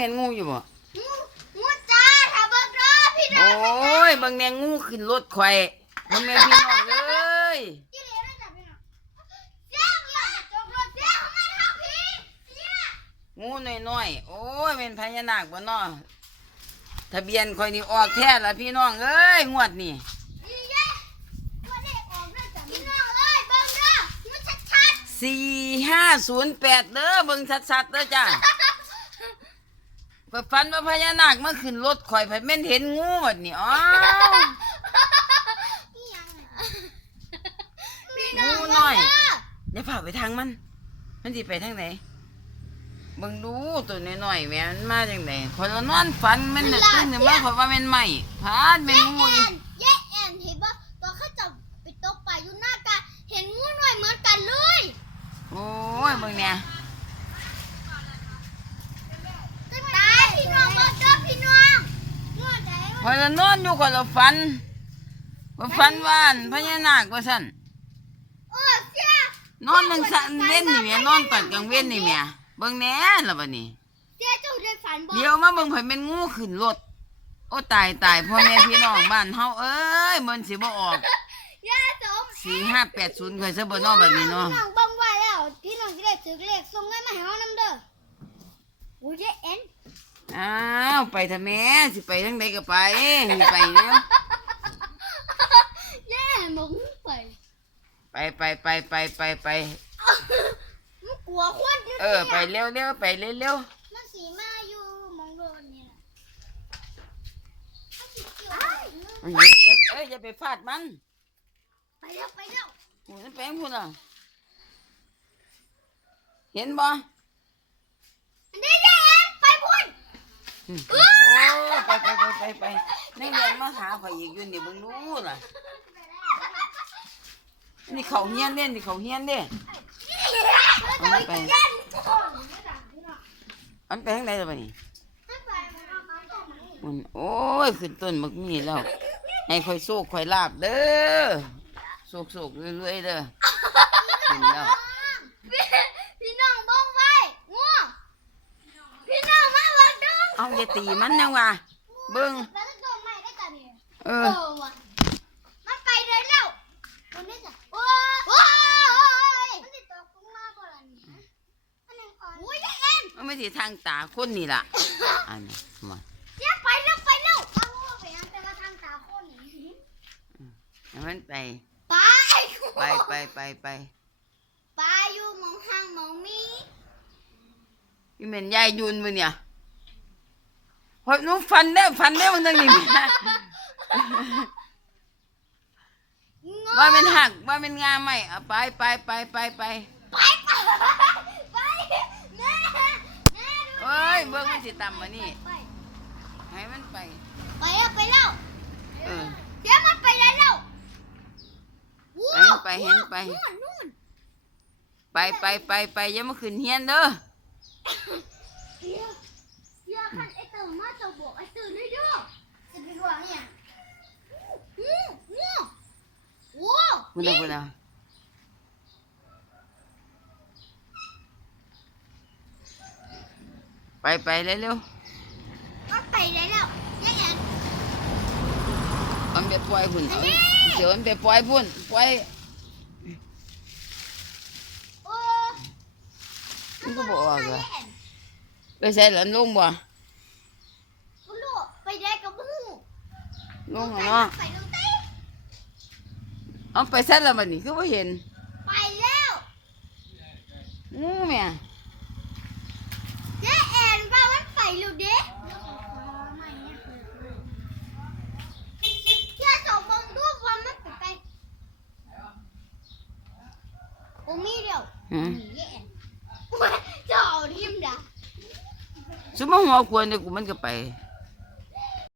ม่นงูอยู่บ่งูงูจ้าถ้าเบิ่งเด้อพี่น้โออง้ยเบางแนงงูขึ้นรถข่อยบ่แม่นพี่น้องเอ้ยที่เหลือได้จ้ะพี่น้องเสียงอย่าจกรถเสียงเข้ามาทางพี่เสียงูน้อยๆ โอ้ยเป็นพญานาคบ่น้อทะเบียนข่อยนี่ออกแท้ละพี่น้องเอ้ยงวดนี่นี่เย้ตัวเลขออกได้จ้ะพี่น้องเอ้ยเบิ่งเด้อมันชัดสี่ห้าศูนย์แปดเด้อเบิ่งชัดๆเด้อจ้า ๆไปฟันว่าพญานาคมาขึ้นรถข่อยไปแม่นเห็นงูบัดนี้อ้าวนี่ยังไงงูน้อยอย่าพาไปทางมัน มันสิไปทางไหนเบิ่งดูตัวน้อยๆแม่มันมาจังไดข่อยละนอนฝันมันน่ะตื่นขึ้นมาข่อยว่าแม่นไหม้พานแม่นงูอยู่เย้แอนเห็นปะตอนเขาจับไปตกปลาอยู่หน้ากาเห็นงูหน่อยเหมือนกันเลย โอ้ยเบิ่งเนี่ย ตายพี่น้องเบิ่งเด้อพี่น้องงู ใจข่อยละนอนอยู่ข่อยละฝันว่าฝันว่าอั่นพญานาคว่าซั่นเออเสียนอนนึงสะเว้นนี่แม่นอนตอนกลางเว้นนี่แม่เบิ่งแหน่ล่ะบัดนี้ เสียเจ้าได้ฝันบ่เดี๋ยวมาเบิ่งไผเป็นงูขึ้นรถโอ้ตายตายพ่อแม่พี่น้องบ้านเฮาเอ้ยมันสิบ่ออกย่าสม4580ค่อยซะบ่เนาะบัดนี้เนาะพี่น้องเบังไว้แล้วพี่น้องจะได้ถือเลขส่งเงินมาให้เฮานำเด้อโอ้ยเย้แอน อ้าวไปเถอะแม่สิไปทางใดก็ไปสิไปเร็วเย้หมงไปไปไปไปไปไปไปมันกลัวคนยู่เออไปเร็วเร็วไปเร็วเร็วมันสีมาอยู่หมองโดนนี่แหละมันสิเกี่ยวเอ้ยอย่าเอ้ยอย่าไปฟาดมันไปแล้วไปแล้วโอ้ยไปพุ่นน่ะเห็นบ่อันนี้ โอ้ไปไปไปไปไปนี่เรียนมาหาข่อยอีกอยู่นี่เบิ่งดูล่ะ นี่เขาเฮียนเด้นี่เขาเฮียนเด้อันไปทางไหนล่ะบัดนี้มันเอาไปมันโอ้ยขึ้นต้นมักมีแล้ว ให้ค่อยโซกค่อยลาบเด้อโซกโซกเรื่อยๆเด้อขึ้นแล้ว พี่พี่น้องบ้องไว้ง่วงพี่น้องมาเบิ่งดู เอาอย่าตีมันนะว่ะเบิ่งแล้วก็โดนใหม่ได้จ้ะนี่เอเอออว่ะมันไปเลยแล้วคนนี้จ้ะโอ้ยโอ้ยมันติดตัวกุ้งมาบ่ล่ะนี่อันนึงอ่อนโอ้ยยายเอ็นมันไม่สิทางตาคนนี่ล่ะอันนี้มาเสียไปแล้วไปแล้วเอางูไปอันแต่ว่าทางตาคนนี่ให้มันไป ไปไปไปไปไปไปอยู่หมองห้างหมองมีนี่แม่นยายยุนมื้อเนี่ย พอยหนูฟันได้ฟันได้มันจังนี่แม่งว่าเป็นหักว่าเป็นงาไหมเอาไปไปไปไปไปไปไปไปแม่แม่ดูเอ้ยเบิ่งมันสิต่ำมานี่ไปให้มันไป ไปแล้วไปแล้วเออเดี๋ยวมันไปแล้วแล้ววู้ไปเห็นไป นู่นนู่นไปไปไปไปอย่ามาขึ้นเฮียนเด้อ เดี๋ยวเดี๋ยวคันไอ้เติมมาจะบอกไอ้ตื่นด้วยเด้อจะไปดูอะไรเนี่ยงูงูโอ้คุณเอาคุณเอาไปไปเร็วมันไปแล้วแล้วยังไงๆมันไปปล่อยพุ่นเอาเดี๋ยวมันไปปล่อยพุ่นปล่อยโอ้มันก็บอกว่าเหรอไปใส่หลันลงบ่ กูรู้ไปได้กับมู ลงเอาเนาะไปลงเต้เอาไปใส่แล้วมันนี่คือบ่เห็นไปแล้วงูแม่เจ๊แอนว่ามันไปแล้วเด้เที่ยวสองมองดูว่ามันไปไปโอ้มีเดียวฮะเจ๊แอนจะเอาทิมด่าสมมติหัวควรเนี่ยกูมันก็ไปเ